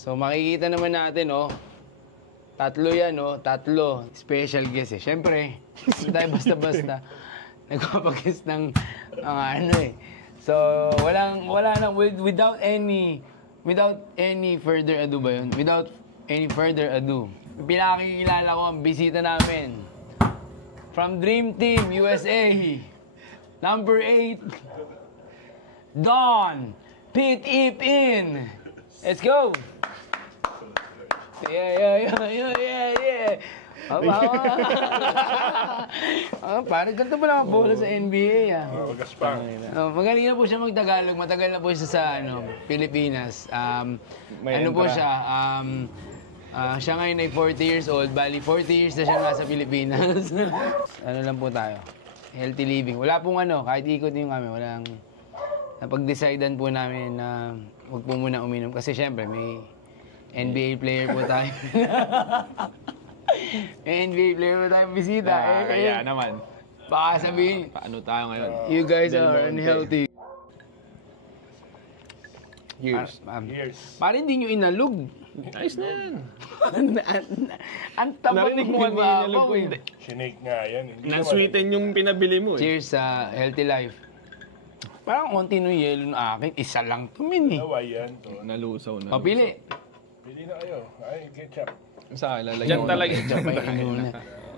So makikita naman natin, oh. Tatlo yan, oh. Tatlo. Special guest, eh. Siyempre, hindi tayo basta-basta nagpapag-guest ng mga ano, eh. So, wala nang, without any further ado ba yun? Without any further ado, pinakikilala ko ang bisita namin. From Dream Team USA, number 8, Don Pit Ipin. Let's go! Yeah. Parang ganito ba lang ang bola sa NBA, ah? Magaling na po siya mag-Tagalog. Matagal na po siya sa Pilipinas. Siya ngayon ay 40 years old. Bali, 40 years na siya nga sa Pilipinas. Ano lang po tayo? Healthy living. Wala pong kahit ikot yung kami, walang napag-decidean po namin na huwag po muna uminom. Kasi syempre, may NBA player po tayo. NBA player po tayo bisita. Kaya naman. Baka sabihin, paano tayo ngayon? You guys are unhealthy. Years. Parang hindi nyo inalog. Ayos na yan. Ang taba Narinig ng mo mababaw, eh. Sinake nga yan. Na-sweeten yung pinabili mo, eh. Cheers sa healthy life. Parang konti nung yelo na akin. Isa lang to, min, eh. Dalawa yan. Nalusaw na. Pili. Pili na kayo. Ay, ketchup. Sa akin, lalagyan. Diyan talaga.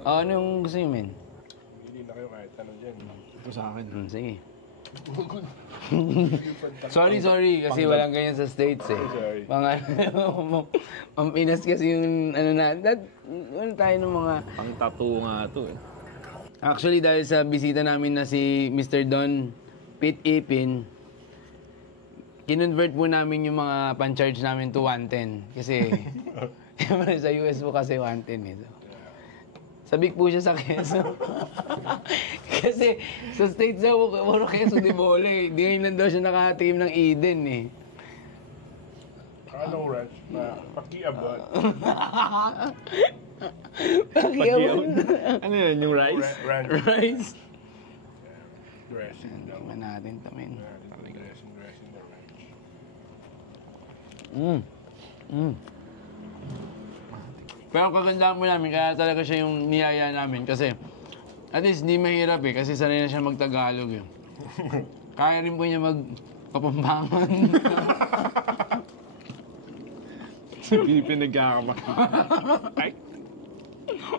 Anong gusto nyo, men? Pili na kayo kahit ano dyan. Ito sa akin. Sige. Sorry. Kasi walang ganyan sa States, eh. Sorry. Pampinas kasi yung tayo ng mga... Pang tattoo nga ito, eh. Actually, dahil sa bisita namin na si Mr. Don Pit Ipin, kinonvert po namin yung mga pan-charge namin to 110. Kasi sa US po kasi 110, eh. So, sabik po siya sa keso. Kasi sa States daw, puro keso di bole. Di ngayon lang daw siya nakateam ng Eden, eh. Anong ranch? Pakiabot. Pakiabot. Ano yun, yung rice? Ranch. Rice. Dressing daw. Tingnan natin, tamin. Dressing the ranch. Pero kagandahan mo namin, kaya talaga siya yung niyaya namin. Kasi, at least, hindi mahirap, eh. Kasi sanay na siya mag-Tagalog, eh. Kaya rin po niya mag-Kapampangan. Hindi pinagkakamak. Ay!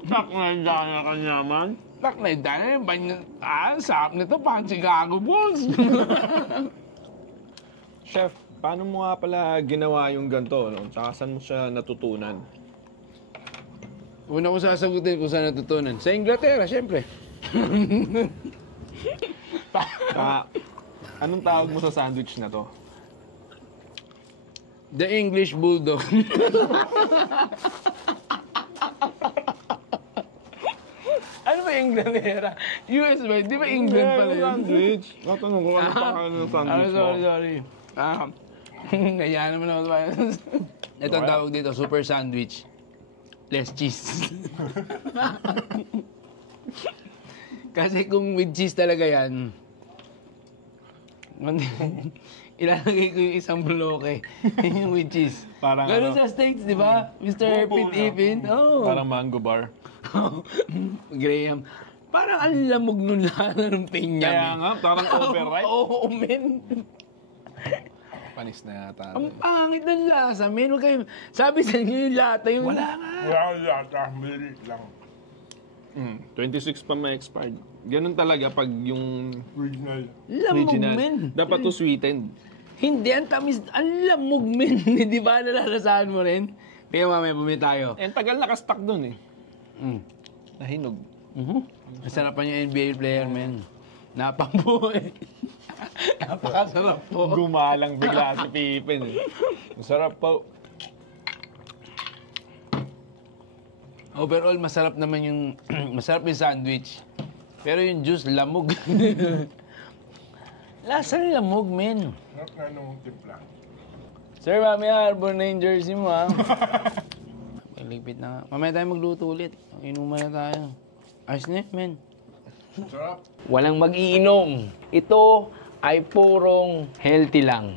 Naknanda na kanyaman. Naknanda na yung banyan. Sarap nito, Chicago Bulls. Chef, paano mo nga pala ginawa yung ganito, no? Tsaka saan mo siya natutunan? Una ko sasagutin kung saan natutunan. Sa Inglaterra, syempre. Anong tawag mo sa sandwich na to? The English Bulldog. Ano ba Inglaterra? US ba? Di ba England pala yun? Sandwich. Natanong ko, ano pa kayo ng sandwich mo? Sorry. Kaya naman ako. Ito ang tawag dito, super sandwich. Less cheese. Kasi kung with cheese talaga yan, ilalagay ko yung isang bloke, yung with cheese. Parang Ganun sa States, di ba? Mr. Pit Ipin. Oh. Parang mango bar. Graham. Parang ang lamog nun lahat ng pinya. Kaya nga, parang overripe. Oo, men. Panis na yata. Ang pangit ng lasa, men. Huwag kayo... Sabi sa inyo yung lata yung... Wala nga. Wala yata. Maliit lang. 26 pa may expired. Ganun talaga pag yung Original. Lamog, men. Dapat to sweetened. Hindi, ang tamis. Ang lamog, men. Di ba nalalasahan mo rin? Kaya mamaya bumili tayo. Eh, tagal nakastock dun eh. Nahinog. Masarap pa yung NBA player, men. Napampo eh. Napakasarap po. Gumalang bigla si Pipin eh. Masarap po. Overall, masarap naman yung... masarap yung sandwich. Pero yung juice, lamog. Lasang lamog, men. Not nga nung timpla. Sir, mamaya harbor na yung jersey mo, ha? Ligpit na nga. Mamaya tayo magluto ulit. Inuman na tayo. Ayos na, men. Sarap. Walang mag-iinom. Ito ay purong healthy lang.